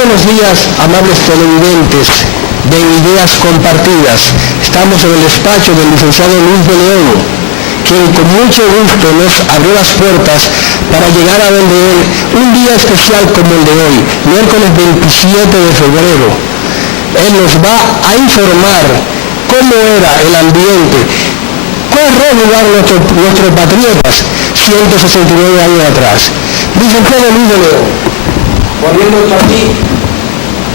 buenos días, amables televidentes de Ideas Compartidas. Estamos en el despacho del licenciado Luis de León, quien con mucho gusto nos abrió las puertas para llegar a donde él un día especial como el de hoy, miércoles 27 de febrero. Él nos va a informar cómo era el ambiente, corrió lugar nuestros patriotas 169 años atrás. Licenciado Luis de León, volviendo aquí,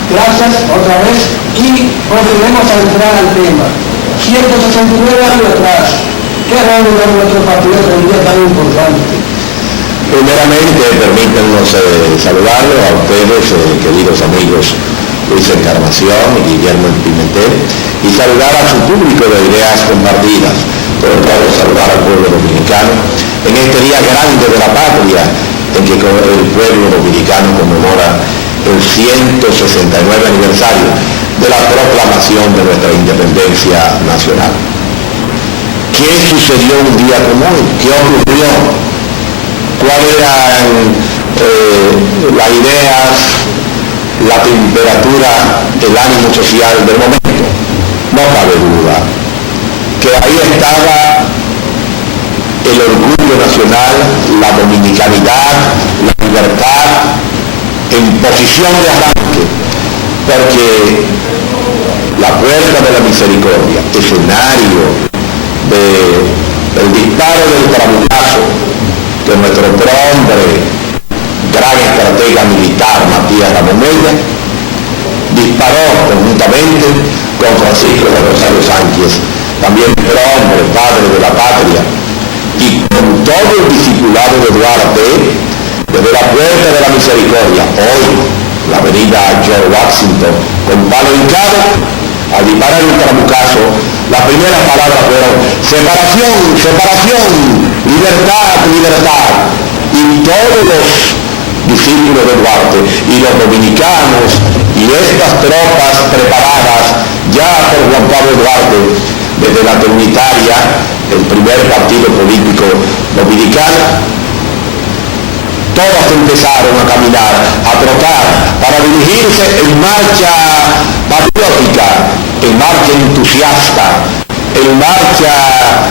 gracias otra vez y procedemos a entrar al tema. 169 años atrás, ¿qué hará lugar nuestro patriota un día tan importante? Primeramente, permítanos saludarlos a ustedes, queridos amigos Luis Encarnación y Guillermo Pimentel, y saludar a su público de Ideas Compartidas, sobre todo saludar al pueblo dominicano en este día grande de la patria, en que el pueblo dominicano conmemora el 169 aniversario de la proclamación de nuestra independencia nacional. ¿Qué sucedió un día como hoy? ¿Qué ocurrió? ¿Cuáles eran las ideas, la temperatura, el ánimo social del momento? No cabe duda que ahí estaba el orgullo nacional, la dominicanidad, la libertad en posición de arranque, porque la Puerta de la Misericordia, escenario del disparo del trabucazo que nuestro prohombre, gran estratega militar Matías Ramón Mella, disparó conjuntamente con Francisco de Rosario Sánchez, también prohombre, padre de la patria, y con todo el discipulado de Duarte, desde la Puerta de la Misericordia, hoy la avenida George Washington, con palo hincado, al disparar el trabucazo, las primeras palabras fueron separación, separación, libertad, libertad. Y todos los discípulos de Duarte y los dominicanos y estas tropas preparadas ya por Juan Pablo Duarte desde la Trinitaria, el primer partido político dominicano, todas empezaron a caminar, a trotar, para dirigirse en marcha patriótica, en marcha entusiasta, en marcha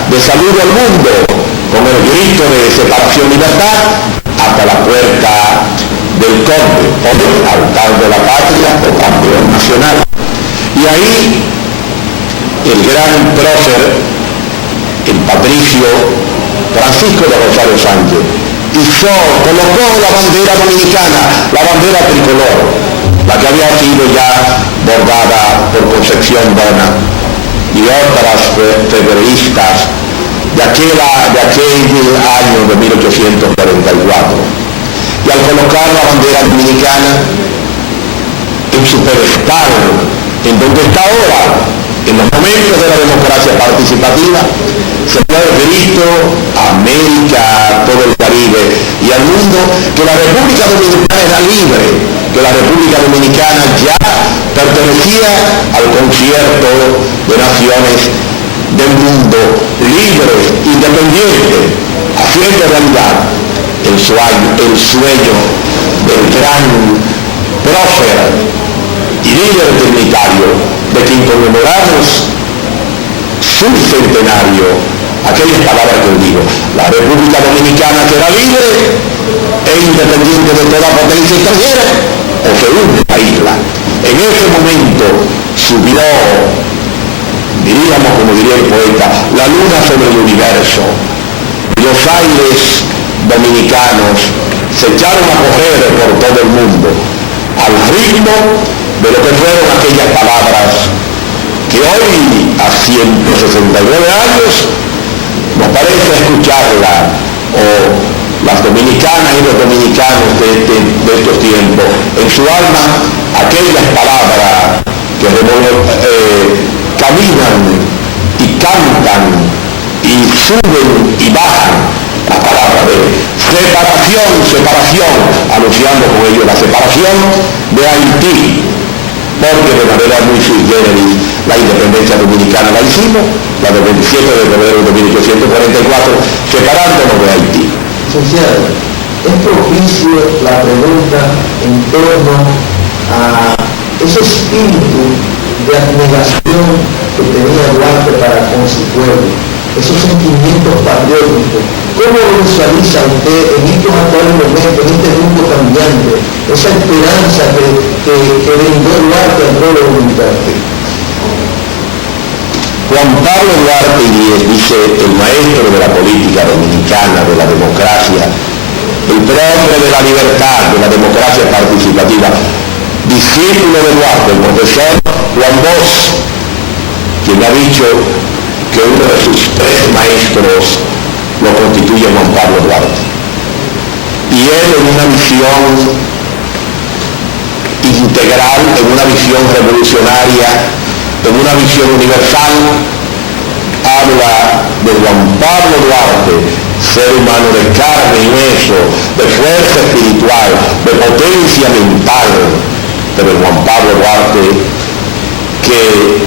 de saludo al mundo, con el grito de separación y libertad, hasta la puerta del Conde, o del altar de la patria, o campeón nacional. Y ahí el gran prócer, el patricio Francisco de Rosario Sánchez, colocó la bandera dominicana, la bandera tricolor, la que había sido ya bordada por Concepción Bona y otras febreístas de aquel año de 1844. Y al colocar la bandera dominicana en su pedestal, en donde está ahora, en los momentos de la democracia participativa, se puede visto a América, todo el Caribe y al mundo que la República Dominicana era libre, que la República Dominicana ya pertenecía al concierto de naciones del mundo libres, independientes, haciendo realidad el sueño del gran prócer y líder trinitario de quien conmemoramos su centenario. Aquellas palabras que os digo, la República Dominicana será libre e independiente de toda potencia extranjera, o se hunde la isla. En ese momento subió, diríamos como diría el poeta, la luna sobre el universo. Los aires dominicanos se echaron a correr por todo el mundo, al ritmo de lo que fueron aquellas palabras que hoy, a 169 años, nos parece escucharla, o las dominicanas y los dominicanos de estos tiempos, en su alma, aquellas palabras que caminan y cantan y suben y bajan, la palabra de separación, separación, anunciando con ello la separación de Haití, porque de manera muy sui generis la independencia dominicana la hicimos, la del 27 de febrero de 1844, separándonos de Haití. Licenciado, ¿es propicio la pregunta en torno a ese espíritu de abnegación que tenía Duarte para con su pueblo, esos sentimientos patrióticos. ¿Cómo lo visualiza usted en estos actuales momentos, en este mundo cambiante, esa esperanza que brindó Duarte al pueblo dominicano? Juan Pablo Duarte Díez, dice el maestro de la política dominicana, de la democracia, el prócer de la libertad, de la democracia participativa, discípulo de Duarte, el profesor Juan Bosch, quien ha dicho que uno de sus tres maestros lo constituye Juan Pablo Duarte. Y él, en una visión integral, en una visión revolucionaria, en una visión universal, habla de Juan Pablo Duarte, ser humano de carne y hueso, de fuerza espiritual, de potencia mental, pero Juan Pablo Duarte que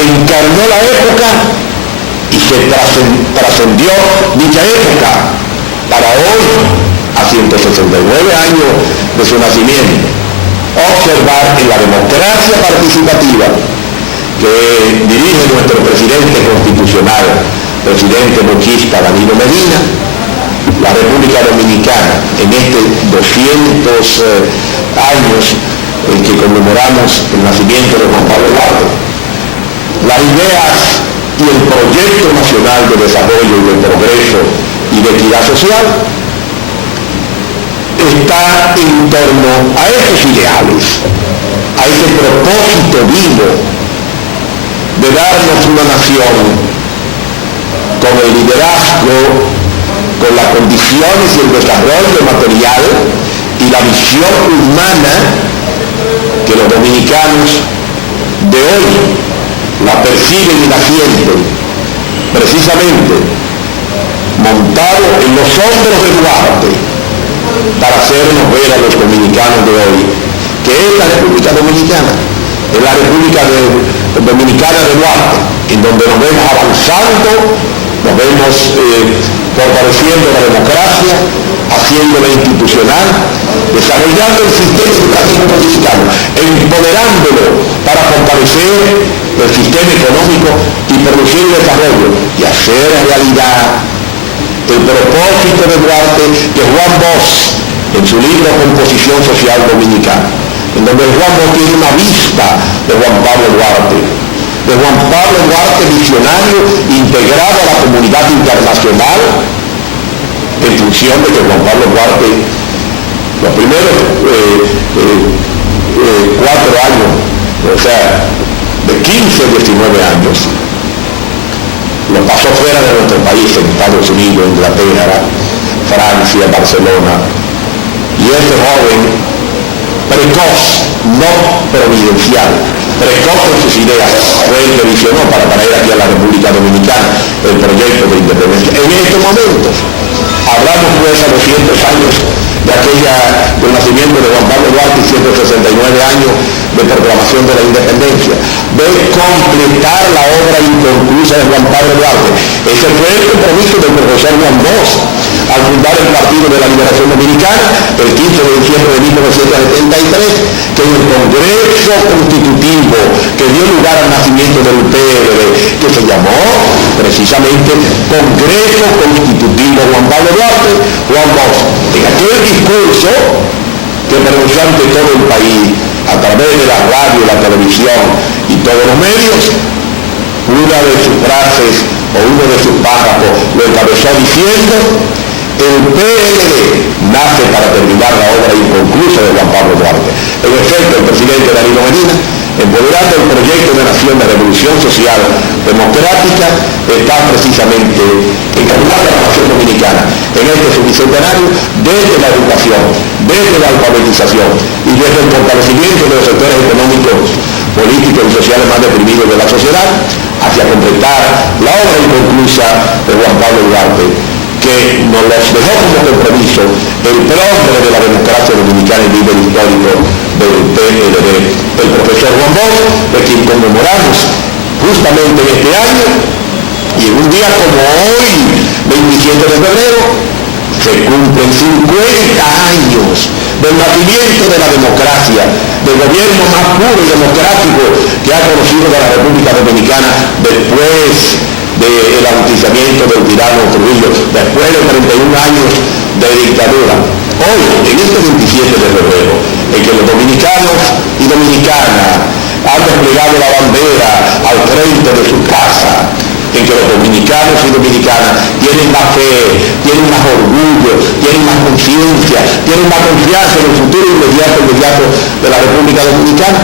encarnó la época y se trascendió dicha época para hoy, a 169 años de su nacimiento, observar en la democracia participativa que dirige nuestro presidente constitucional, presidente bochista Danilo Medina, la República Dominicana, en este 200 años en que conmemoramos el nacimiento de Juan Pablo Duarte, las ideas y el proyecto nacional de desarrollo y de progreso y de equidad social está en torno a esos ideales, a ese propósito vivo de darnos una nación con el liderazgo, con las condiciones y el desarrollo material y la visión humana que los dominicanos de hoy la perciben y la sienten, precisamente montado en los hombros de Duarte, para hacernos ver a los dominicanos de hoy que es la República Dominicana, es la República Dominicana de Duarte, en donde nos vemos avanzando, nos vemos fortaleciendo la democracia, haciéndola institucional, desarrollando el sistema educativo dominicano, empoderándolo para fortalecer el sistema económico y producir el desarrollo y hacer realidad el propósito de Duarte que Juan Bosch en su libro Composición Social Dominicana, en donde Juan Bosch tiene una vista de Juan Pablo Duarte, visionario integrado a la comunidad internacional, en función de que Juan Pablo Duarte los primeros 4 años, o sea, de 15 a 19 años, lo pasó fuera de nuestro país, en Estados Unidos, Inglaterra, Francia, Barcelona, y ese joven precoz, no providencial, precoz en sus ideas, fue el que visionó para traer aquí a la República Dominicana el proyecto de independencia. En estos momentos, hablamos pues a 200 años del nacimiento de Juan Pablo Duarte y 169 años de proclamación de la independencia, de completar la obra inconclusa de Juan Pablo Duarte. Ese fue el compromiso del profesor Juan Bosch al fundar el Partido de la Liberación Dominicana el 15 de diciembre de 1973, que en el Congreso Constitutivo que dio lugar al nacimiento del PLD, que se llamó precisamente Congreso Constitutivo Juan Pablo Duarte, Juan Bosch, en aquel discurso que pronunció ante todo el país, a través de la radio, la televisión y todos los medios, una de sus frases o uno de sus párrafos lo encabezó diciendo: el PLD nace para terminar la obra inconclusa de Juan Pablo Duarte. En efecto, el presidente Danilo Medina, empoderando el proyecto de nación de revolución social democrática, está precisamente encaminando a la nación dominicana en este su bicentenario desde la educación, desde la alfabetización y desde el fortalecimiento de los sectores económicos, políticos y sociales más deprimidos de la sociedad, hacia completar la obra inconclusa de Juan Pablo Duarte, que nos los dejó como compromiso el prócer de la democracia dominicana y líder histórico del PLD, el profesor Juan Bosch, de quien conmemoramos justamente en este año, y en un día como hoy, 27 de febrero, se cumplen 50 años del nacimiento de la democracia, del gobierno más puro y democrático que ha conocido de la República Dominicana después del ajusticiamiento del tirano Trujillo, después de 31 años de dictadura. Hoy, en este 27 de febrero, en que los dominicanos y dominicanas han desplegado la bandera al frente de su casa, en que los dominicanos y dominicanas tienen más fe, tienen más orgullo, tienen más conciencia, tienen más confianza en el futuro inmediato de la República Dominicana,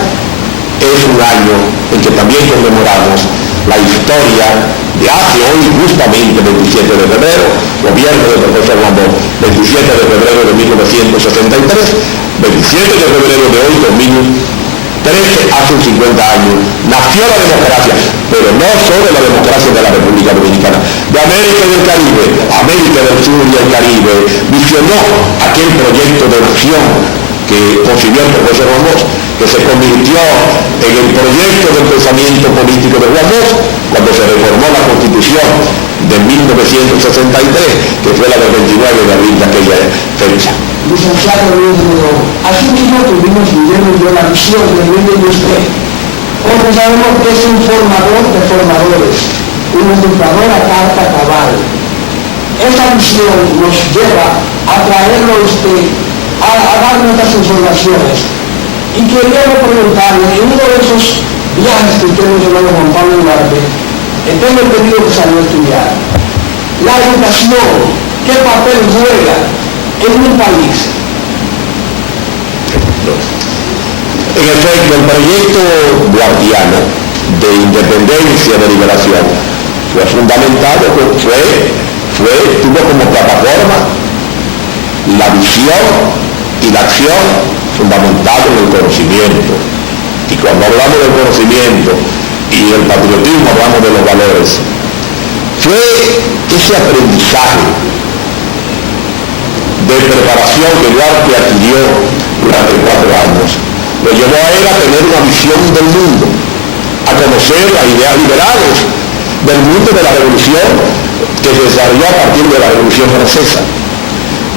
es un año en que también conmemoramos la historia de hace hoy justamente 27 de febrero, gobierno del profesor Juan Bosch, 27 de febrero de 1963, 27 de febrero de hoy, 2013, hace 50 años, nació la democracia, pero no solo la democracia de la República Dominicana, de América y del Caribe, América del Sur y el Caribe, visionó aquel proyecto de nación que concibió el profesor Juan Bosch, que se convirtió en el proyecto del pensamiento político de Juan Bosch cuando se reformó la Constitución de 1963, que fue la del 29 de abril de aquella fecha. Licenciado Luis León, asimismo tuvimos Guillermo y yo la visión de Luis de usted, porque sabemos que es un formador de formadores, un educador a carta cabal. Esa visión nos lleva a traerlo a usted, a dar nuestras informaciones. Y quería preguntarle, en uno de esos viajes que usted mencionó de Juan Pablo Duarte, tengo entendido que salió a estudiar. La educación, ¿qué papel juega en un país? En efecto, el proyecto duartiano de independencia de liberación fue fundamentado, tuvo como plataforma la visión y la acción fundamentado en el conocimiento. Y cuando hablamos del conocimiento y del patriotismo, hablamos de los valores. Fue ese aprendizaje de preparación que Duarte adquirió durante 4 años. Lo llevó a él a tener una visión del mundo, a conocer las ideas liberales del mundo de la revolución que se desarrolló a partir de la Revolución Francesa,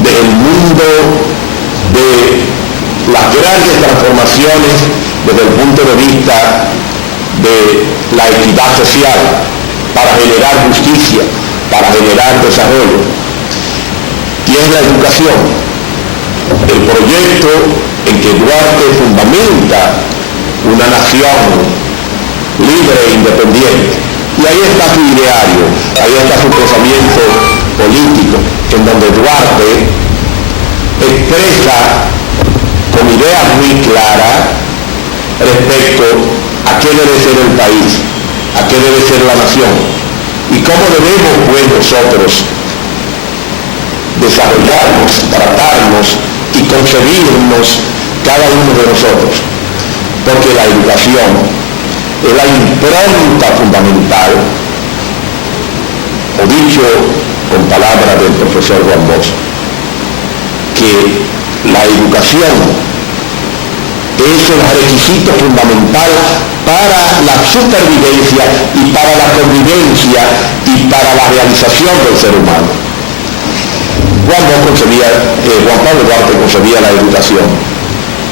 del mundo de las grandes transformaciones desde el punto de vista de la equidad social, para generar justicia, para generar desarrollo. Y es la educación, el proyecto en que Duarte fundamenta una nación libre e independiente. Y ahí está su ideario, ahí está su pensamiento político, en donde Duarte expresa con ideas muy claras respecto a qué debe ser el país, a qué debe ser la nación y cómo debemos pues nosotros desarrollarnos, tratarnos y concebirnos cada uno de nosotros, porque la educación es la impronta fundamental, o dicho con palabras del profesor Juan Bosch, que la educación es el requisito fundamental para la supervivencia y para la convivencia y para la realización del ser humano. Juan Pablo Duarte concebía la educación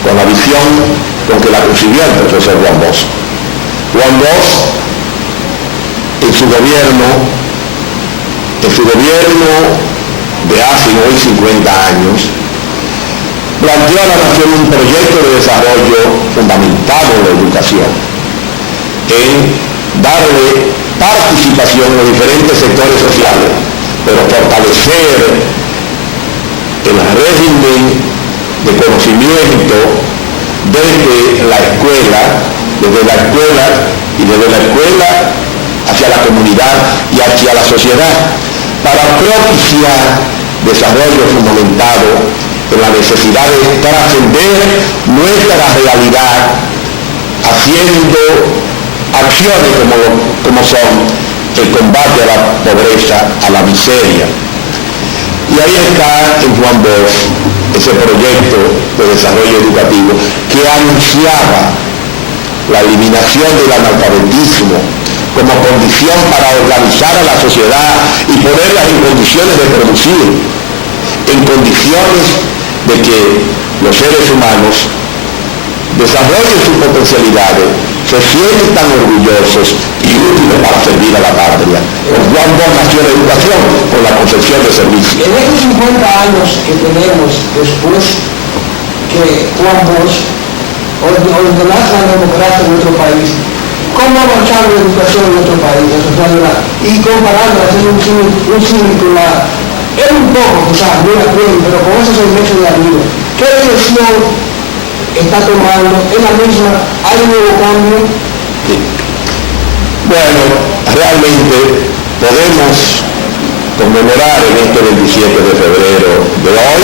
con la visión con que la concibió el profesor Juan Bosch. Juan Bosch, en su gobierno de hace hoy 50 años, planteó a la nación un proyecto de desarrollo fundamentado en la educación, en darle participación a los diferentes sectores sociales, pero fortalecer el régimen de conocimiento desde la escuela y desde la escuela hacia la comunidad y hacia la sociedad, para propiciar desarrollo fundamentado en la necesidad de trascender nuestra realidad haciendo acciones como son el combate a la pobreza, a la miseria. Y ahí está en Juan Bosch ese proyecto de desarrollo educativo que anunciaba la eliminación del analfabetismo como condición para organizar a la sociedad y ponerlas en condiciones de producir, en condiciones de que los seres humanos desarrollen sus potencialidades, se sientan orgullosos y útiles para servir a la patria. Con Juan Bosch nació la educación, con la concepción de servicio. En estos 50 años que tenemos después que Juan Bosch ordenase la democracia en nuestro país, ¿cómo ha marchado la educación en nuestro país, la sociedad? Y comparando, haciendo un símil con la... Es un poco, quizás, no la creen, pero con esos 6 meses de arriba, ¿qué dirección está tomando? ¿Es la misma? ¿Hay un nuevo cambio? Sí. Bueno, realmente podemos conmemorar en este 27 de febrero de hoy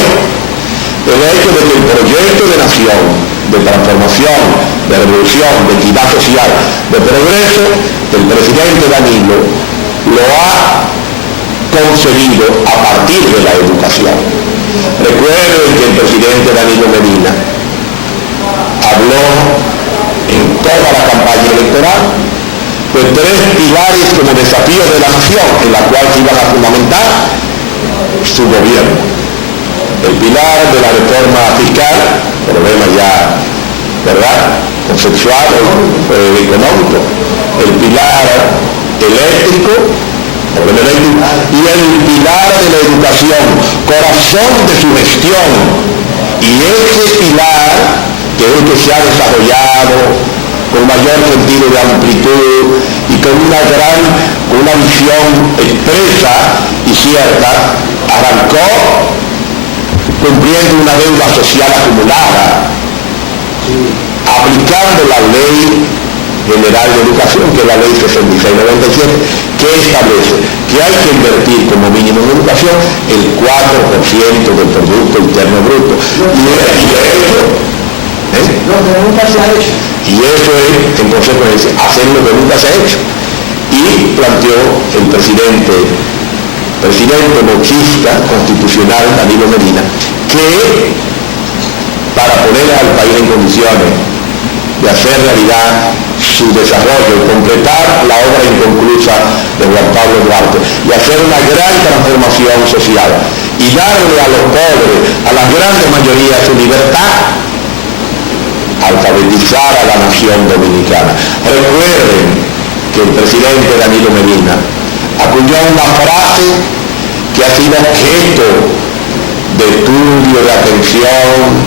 el hecho de que el proyecto de nación, de transformación, de revolución, de equidad social, de progreso, del presidente Danilo lo ha concebido a partir de la educación. Recuerden que el presidente Danilo Medina habló en toda la campaña electoral de 3 pilares como desafíos de la nación en la cual se iban a fundamentar su gobierno. El pilar de la reforma fiscal, problema ya, ¿verdad?, conceptual, económico. El pilar eléctrico, problema eléctrico, y el pilar de la educación, corazón de su gestión. Y ese pilar, que es el que se ha desarrollado con mayor sentido de amplitud y con una visión expresa y cierta, arrancó cumpliendo una deuda social acumulada, aplicando la Ley General de Educación, que es la Ley 6697, que establece que hay que invertir como mínimo en educación el 4% del Producto Interno Bruto. Y eso es, en consecuencia, hacer lo que nunca se ha hecho. Y planteó el presidente bochista constitucional Danilo Medina que para poner al país en condiciones de hacer realidad su desarrollo y completar la obra inconclusa de Juan Pablo Duarte y hacer una gran transformación social y darle a los pobres, a las grandes mayorías, su libertad, alfabetizar a la nación dominicana. Recuerden que el presidente Danilo Medina acuñó una frase que ha sido objeto de estudio, de atención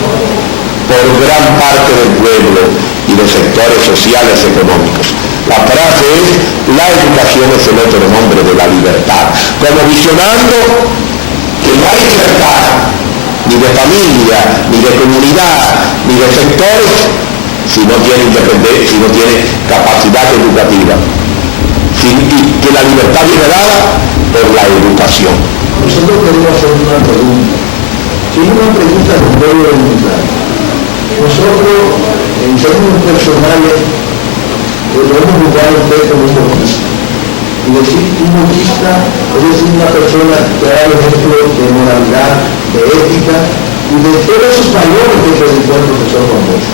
por gran parte del pueblo y de sectores sociales y económicos. La frase es: la educación es el otro nombre de la libertad, como visionando que no hay libertad ni de familia, ni de comunidad, ni de sectores si no tiene independencia, si no tiene capacidad educativa, y que la libertad viene dada por la educación. Nosotros queremos hacer una pregunta, que es una pregunta del pueblo dominicano. Nosotros, en términos personales, lo hemos jugado usted como un bochista. Y decir un bochista es decir una persona que da el ejemplo de moralidad, de ética y de todos esos valores que presentó el profesor Juan Bosch.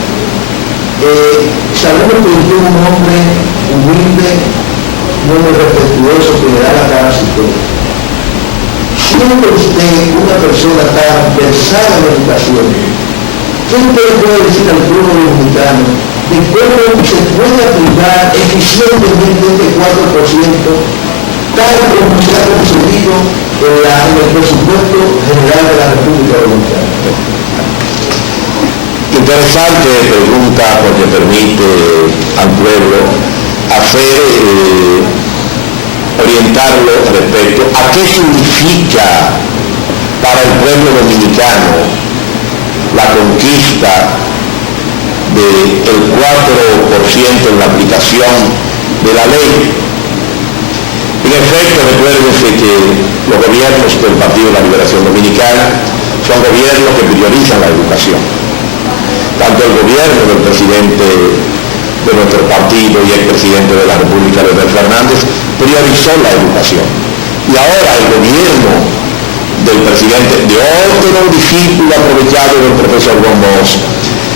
Sabemos que usted es un hombre humilde, un hombre respetuoso, que le da la cara a su pueblo. Siendo usted una persona tan versada en la educación, ¿qué usted puede decir al pueblo dominicano de cómo se puede aplicar eficientemente este 4%, tal como se ha conseguido en el presupuesto general de la República Dominicana? Interesante pregunta, porque permite al pueblo orientarlo respecto a qué significa para el pueblo dominicano la conquista del 4% en la aplicación de la ley. En efecto, recuérdense que los gobiernos del Partido de la Liberación Dominicana son gobiernos que priorizan la educación. Tanto el gobierno del presidente de nuestro partido y expresidente de la República, Leonel Fernández, priorizó la educación. Y ahora el gobierno del presidente, de otro discípulo aprovechado del profesor Juan Bosch,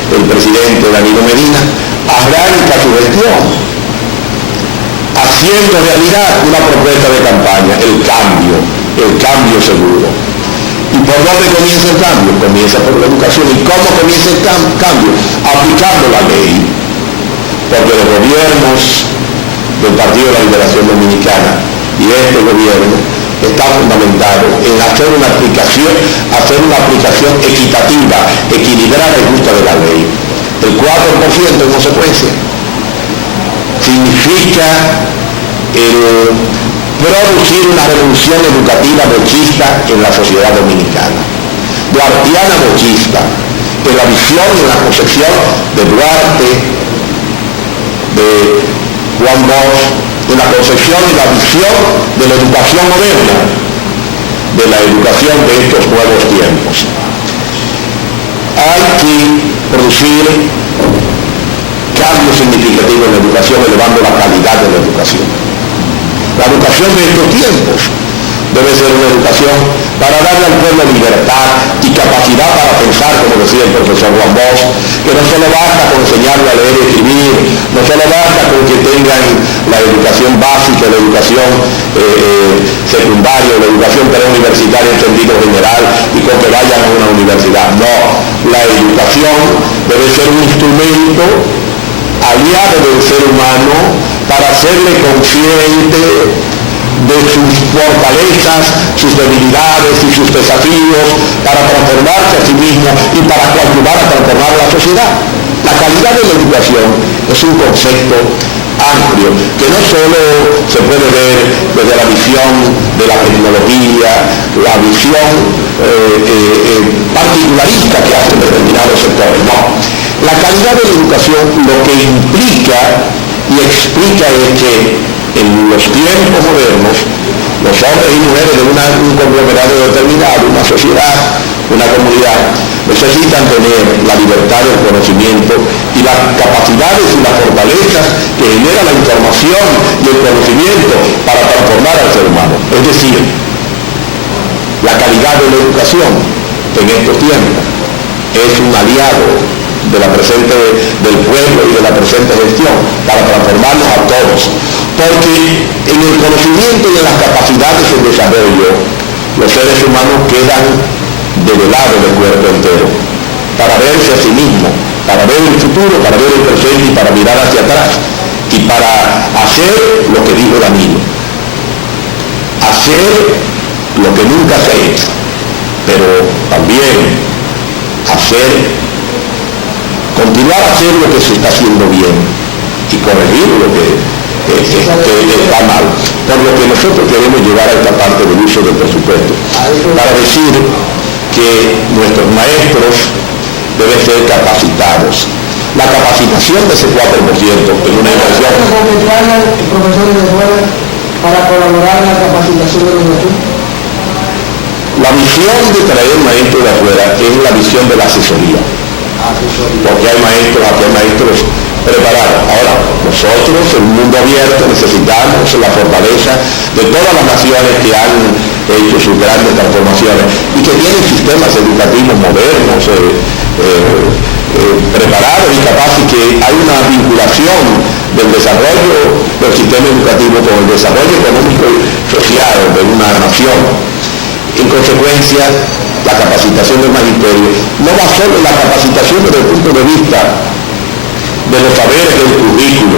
el presidente Danilo Medina, arranca su gestión, haciendo realidad una propuesta de campaña, el cambio seguro. ¿Y por dónde comienza el cambio? Comienza por la educación. ¿Y cómo comienza el cambio? Aplicando la ley. Porque los gobiernos del Partido de la Liberación Dominicana y este gobierno está fundamentado en hacer una aplicación equitativa, equilibrada y justa de la ley. El 4% en consecuencia significa producir una revolución educativa bochista en la sociedad dominicana, duartiana bochista, en la visión y en la concepción de Duarte, de Juan Bosch, en la concepción y la visión de la educación moderna, de la educación de estos nuevos tiempos. Hay que producir cambios significativos en la educación, elevando la calidad de la educación. La educación de estos tiempos debe ser una educación para darle al pueblo libertad y capacidad para pensar, como decía el profesor Juan Bosch, que no solo basta con enseñarle a leer y escribir, no solo basta con que tengan la educación básica, la educación secundaria, la educación preuniversitaria en sentido general y con que vayan a una universidad. No, la educación debe ser un instrumento aliado del ser humano para hacerle consciente de sus fortalezas, sus debilidades y sus desafíos, para transformarse a sí mismo y para ayudar a transformar la sociedad. La calidad de la educación es un concepto amplio, que no solo se puede ver desde la visión de la tecnología, la visión particularista que hacen determinados sectores, no. La calidad de la educación lo que implica y explica es que en los tiempos modernos, los hombres y mujeres de un conglomerado determinado, una sociedad, una comunidad, necesitan tener la libertad del conocimiento y las capacidades y las fortalezas que genera la información y el conocimiento para transformar al ser humano. Es decir, la calidad de la educación en estos tiempos es un aliado del pueblo y de la presente gestión para transformarnos a todos, porque en el conocimiento y en las capacidades de desarrollo los seres humanos quedan develados de cuerpo entero para verse a sí mismos, para ver el futuro, para ver el presente y para mirar hacia atrás y para hacer lo que dijo Danilo, hacer lo que nunca se ha hecho, pero también continuar a hacer lo que se está haciendo bien y corregir lo que está mal. Por lo que nosotros queremos llegar a esta parte del uso del presupuesto, para decir que nuestros maestros deben ser capacitados. La capacitación de ese 4% en una inversión. Profesores de fuera para colaborar en la capacitación de los maestros. La visión de traer maestros de afuera es la visión de la asesoría. Porque hay maestros preparados. Ahora, nosotros, en un mundo abierto, necesitamos la fortaleza de todas las naciones que han hecho sus grandes transformaciones y que tienen sistemas educativos modernos, preparados y capaces, y que hay una vinculación del desarrollo del sistema educativo con el desarrollo económico y social de una nación. En consecuencia, la capacitación del magisterio no va solo en la capacitación desde el punto de vista de los saberes del currículo,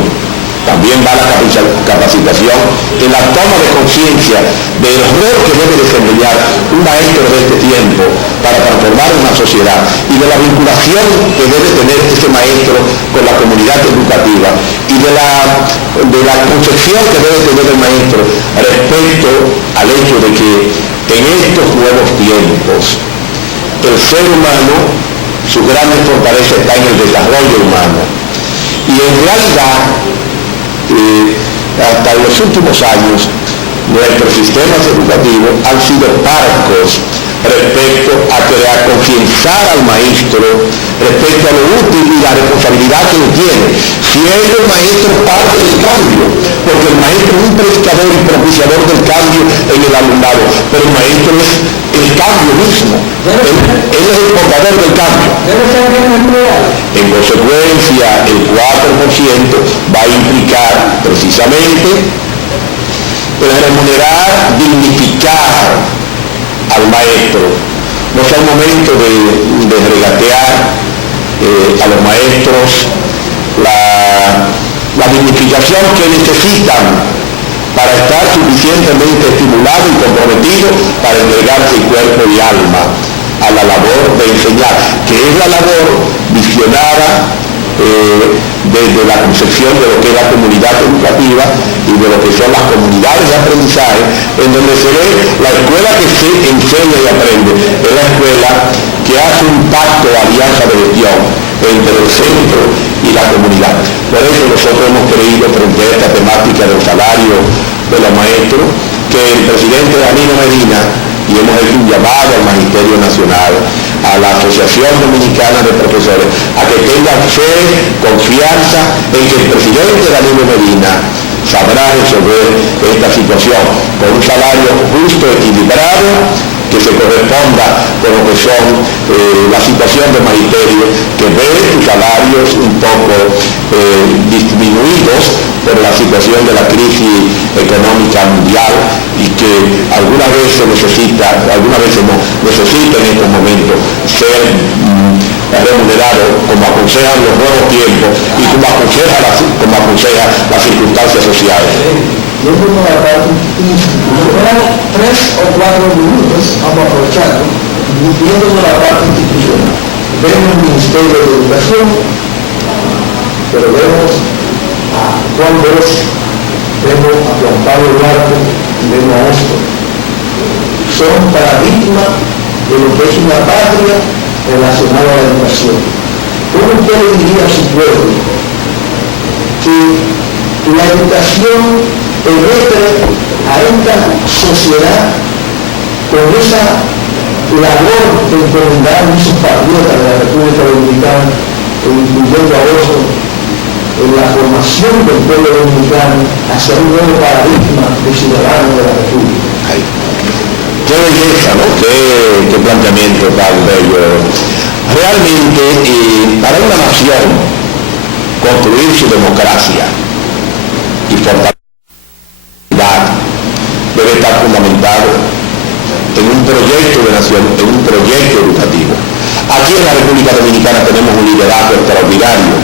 también va la capacitación en la toma de conciencia del rol que debe desempeñar un maestro de este tiempo para transformar una sociedad y de la vinculación que debe tener ese maestro con la comunidad educativa y de la concepción que debe tener el maestro respecto al hecho de que en estos nuevos tiempos el ser humano, su gran fortaleza está en el desarrollo humano. Y en realidad, hasta en los últimos años, nuestros sistemas educativos han sido parcos respecto a concienciar al maestro respecto a lo útil y la responsabilidad que él tiene, siendo el maestro parte del cambio, porque el maestro es un predicador y propiciador del cambio en el alumnado, pero el maestro es el cambio mismo, él es el portador del cambio. En consecuencia, el 4% va a implicar precisamente remunerar, dignificar al maestro, no sea un momento de regatear a los maestros la dignificación que necesitan para estar suficientemente estimulados y comprometidos para entregarse cuerpo y alma a la labor de enseñar, que es la labor visionada desde la concepción de lo que es la comunidad educativa y de lo que son las comunidades de aprendizaje, en donde se ve la escuela que se enseña y aprende, es la escuela que hace un pacto, alianza de gestión entre el centro y la comunidad. Por eso nosotros hemos creído, frente a esta temática del salario de los maestros, que el presidente Danilo Medina, y hemos hecho un llamado al Magisterio Nacional, a la Asociación Dominicana de Profesores, a que tengan fe, confianza en que el presidente Danilo Medina sabrá resolver esta situación con un salario justo, equilibrado, que se corresponda con lo que son la situación del magisterio, que ve sus salarios un poco disminuidos por la situación de la crisis económica mundial y que algunas veces necesita en estos momentos ser remunerado como aconsejan los nuevos tiempos y como aconseja las circunstancias sociales. Yo tengo la parte institucional, 3 o 4 minutos, vamos a aprovecharlo, viendo la parte institucional. Vemos el Ministerio de Educación, pero vemos a Juan Bosch, vemos a Juan Pablo Duarte y vemos a esto. Son paradigmas de lo que es una patria relacionada a la educación. ¿Cómo usted le diría a su pueblo que la educación penetre a esta sociedad con esa labor de encomendar a muchos patriotas de la República Dominicana, incluyendo a otros, en la formación del pueblo dominicano hacia un nuevo paradigma de ciudadanos de la República? Qué belleza, ¿no? Qué planteamiento tan bello. Realmente, para una nación, construir su democracia y fortalecer debe estar fundamentado en un proyecto de nación, en un proyecto educativo. Aquí en la República Dominicana tenemos un liderazgo extraordinario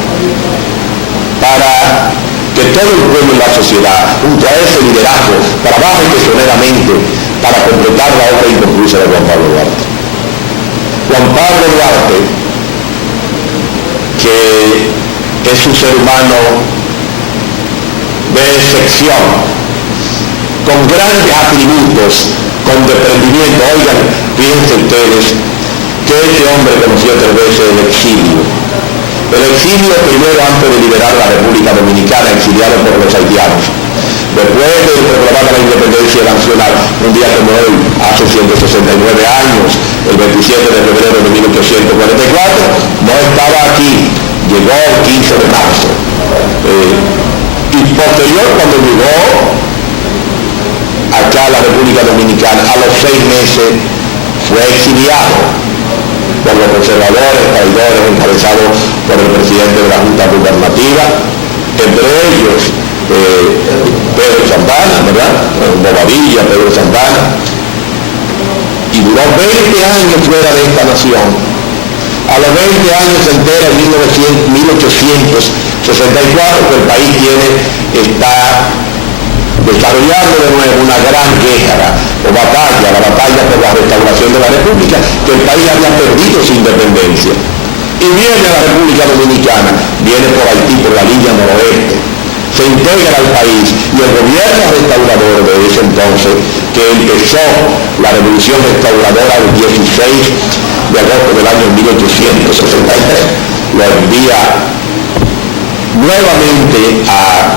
para que todo el pueblo y la sociedad, junto a ese liderazgo, trabaje tesoneramente para completar la obra inconclusa de Juan Pablo Duarte. Juan Pablo Duarte, que es un ser humano de excepción, con grandes atributos, con desprendimiento. Oigan, fíjense ustedes que este hombre conoció 3 veces el exilio. El exilio primero antes de liberar la República Dominicana, exiliado por los haitianos. Después de proclamar la independencia nacional, un día como hoy, hace 169 años, el 27 de febrero de 1844, no estaba aquí, llegó el 15 de marzo. Y posterior, cuando llegó acá a la República Dominicana, a los 6 meses fue exiliado por los conservadores, traidores, encabezados por el presidente de la Junta Gubernativa, entre ellos Pedro Santana, ¿verdad? Bobadilla, Pedro Santana, y duró 20 años fuera de esta nación. A los 20 años se entera en 1864 que el país está desarrollando de nuevo una gran guerra o batalla, la batalla por la restauración de la República, que el país había perdido su independencia. Y viene a la República Dominicana, viene por Haití, por la línea noroeste, se integra al país y el gobierno restaurador de ese entonces, que empezó la revolución restauradora el 16 de agosto del año 1863, lo envía nuevamente a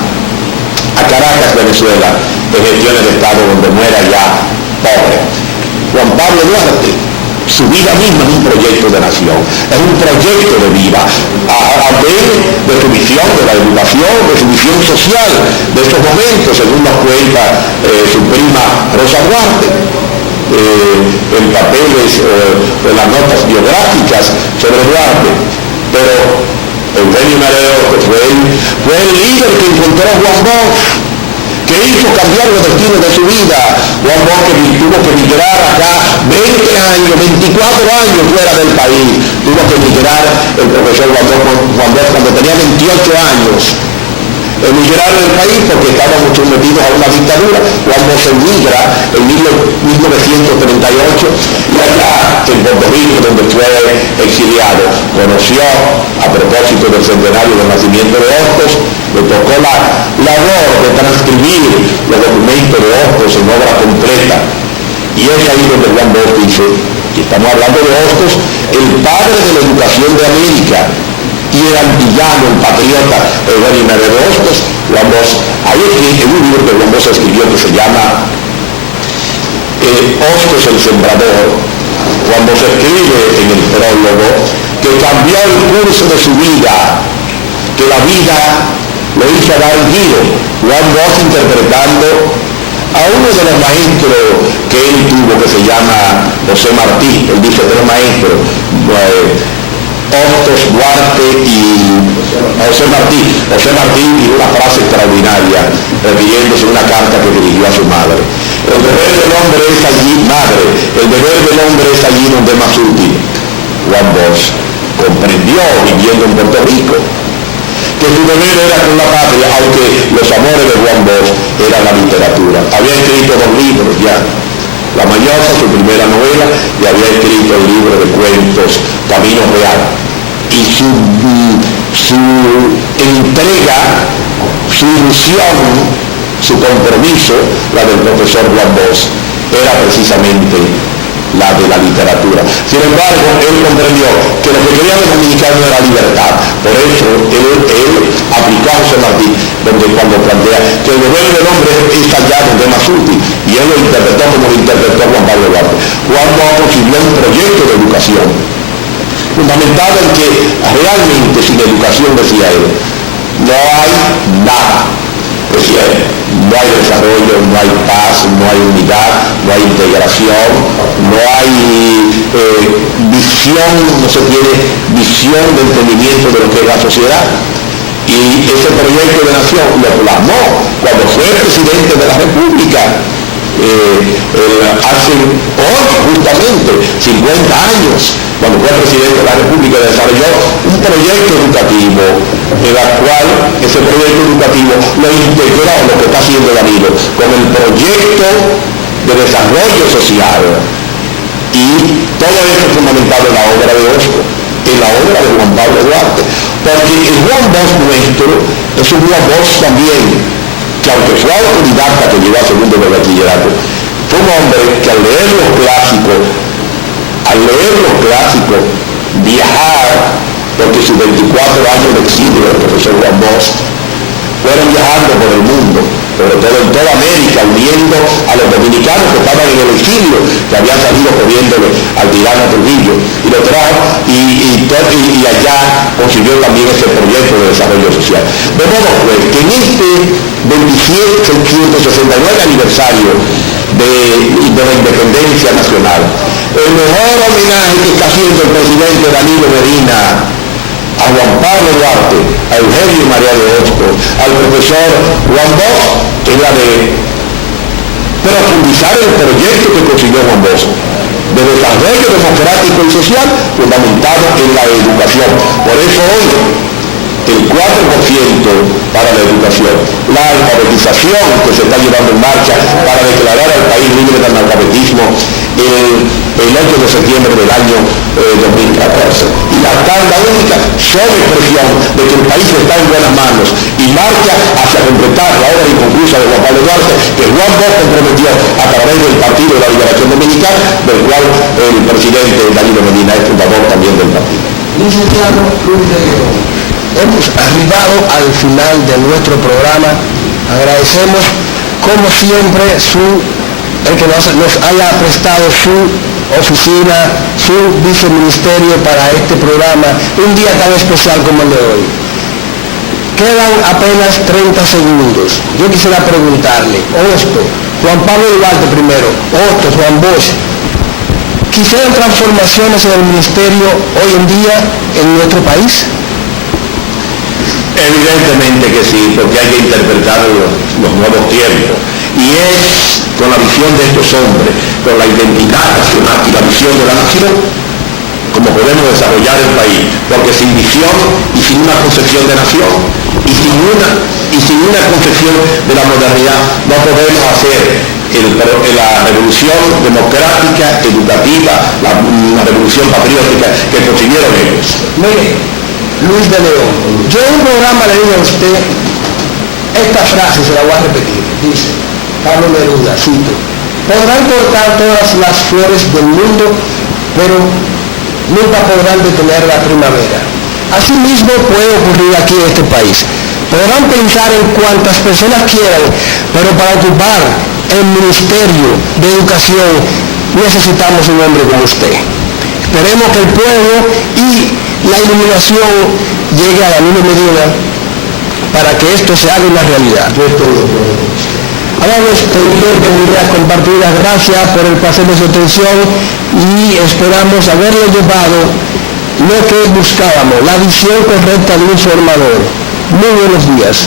Caracas, Venezuela, en gestiones de Estado donde muera ya pobre. Juan Pablo Duarte, su vida misma es un proyecto de nación, es un proyecto de vida, a ver de su visión de la educación, de su visión social, de estos momentos, según nos cuenta su prima Rosa Duarte, en papeles en las notas biográficas sobre Duarte. Pero Eugenio Mareo, que fue el líder que encontró a Juan Bosch, que hizo cambiar los destinos de su vida. Juan Bosch que tuvo que migrar acá 20 años, 24 años fuera del país. Tuvo que migrar el profesor Juan Bosch cuando tenía 28 años. Emigraron del país porque estábamos sometidos a una dictadura. Cuando se emigra en 1938 y allá en Puerto Rico, donde fue exiliado, conoció, a propósito del centenario del nacimiento de Hostos, le tocó la labor de transcribir los documentos de Hostos en obra completa. Y es ahí donde Juan Bosch dice, que estamos hablando de Hostos, el padre de la educación de América, y el antillano, el patriota, el originario de Hostos. Juan Bosch, hay en un libro que Juan Bosch escribió que se llama Hostos el sembrador. Juan Bosch escribe en el prólogo que cambió el curso de su vida, que la vida lo hizo dar un giro. Juan Bosch interpretando a uno de los maestros que él tuvo, que se llama José Martí. Él dice tres maestros, Hostos, Duarte y José Martí. José Martí dijo una frase extraordinaria, refiriéndose a una carta que dirigió a su madre. El deber del hombre es allí, madre, el deber del hombre es allí donde es más útil. Juan Bosch comprendió, viviendo en Puerto Rico, que su deber era con la patria, aunque los amores de Juan Bosch eran la literatura. Había escrito 2 libros ya. La Mañosa, su primera novela, y había escrito el libro de cuentos Camino Real. Y su entrega, su ilusión, su compromiso, la del profesor Juan Bosch, era precisamente la de la literatura. Sin embargo, él comprendió que lo que quería el dominicano era libertad. Por eso él aplicó a José Martí, donde cuando plantea que el deber del hombre es allá donde es más útil, y él lo interpretó como lo interpretó Juan Pablo Duarte. Juan Bosch concibió un proyecto de educación fundamentado en que realmente sin educación, decía él, no hay nada. Decía él, no hay desarrollo, no hay paz, no hay unidad, no hay integración, no hay visión, no se tiene visión de entendimiento de lo que es la sociedad. Y ese proyecto de nación lo plasmó cuando fue presidente de la República. Hace hoy justamente 50 años, cuando fue presidente de la República, desarrolló un proyecto educativo en el cual ese proyecto educativo lo integró, lo que está haciendo Danilo, con el proyecto de desarrollo social. Y todo eso es fundamentado en la obra de Hostos, en la obra de Juan Pablo Duarte, porque el Juan Bosch nuestro es un Juan Bosch también, que aunque fue autodidacta que llegó a segundo de bachillerato, fue un hombre que al leer los clásicos, viajar, porque sus 24 años de exilio del profesor Juan Bosch fueron viajando por el mundo, sobre todo en toda América, uniendo a los dominicanos que estaban en el exilio, que habían salido corriéndole al tirano Trujillo, y lo trajo, y allá consiguió también ese proyecto de desarrollo social. De modo pues, que en este 2769 aniversario de la independencia nacional, el mejor homenaje que está haciendo el presidente Danilo Medina a Juan Pablo Duarte, a Eugenio María de Hostos, al profesor Juan Bosch, es la de profundizar el proyecto que consiguió Juan Bosch de desarrollo democrático y social fundamentado en la educación. Por eso hoy el 4% para la educación, la alfabetización que se está llevando en marcha para declarar al país libre del analfabetismo el 8 de septiembre del año 2014. Y la tanda única son expresión de que el país está en buenas manos y marcha hacia completar la obra inconclusa de Juan Pablo Duarte, que Juan Bosch comprometió a través del Partido de la Liberación Dominicana, del cual el presidente Danilo Medina es fundador también del partido. Licenciado Luis de León, hemos arribado al final de nuestro programa. Agradecemos como siempre el que nos haya prestado su oficina, su viceministerio para este programa, un día tan especial como el de hoy. Quedan apenas 30 segundos. Yo quisiera preguntarle, Juan Pablo Duarte primero, Hostos, Juan Bosch, ¿quisieran transformaciones en el ministerio hoy en día en nuestro país? El Evidentemente que sí, porque hay que interpretar los nuevos tiempos. Y es con la visión de estos hombres, con la identidad nacional y la visión de la nación, como podemos desarrollar el país, porque sin visión y sin una concepción de nación y sin una concepción de la modernidad no podemos hacer la revolución democrática, educativa, la revolución patriótica que consiguieron ellos. Mire, Luis de León, yo en un programa le dije a usted esta frase, se la voy a repetir, dice Pablo Neruda, cito: podrán cortar todas las flores del mundo, pero nunca podrán detener la primavera. Asimismo puede ocurrir aquí en este país. Podrán pensar en cuantas personas quieran, pero para ocupar el Ministerio de Educación necesitamos un hombre como usted. Esperemos que el pueblo y la iluminación llegue a Danilo Medina para que esto se haga una realidad. Yo estoy de acuerdo con usted. Amables comunidades compartidas, gracias por el placer de su atención y esperamos haberle llevado lo que buscábamos, la visión correcta de un formador. Muy buenos días.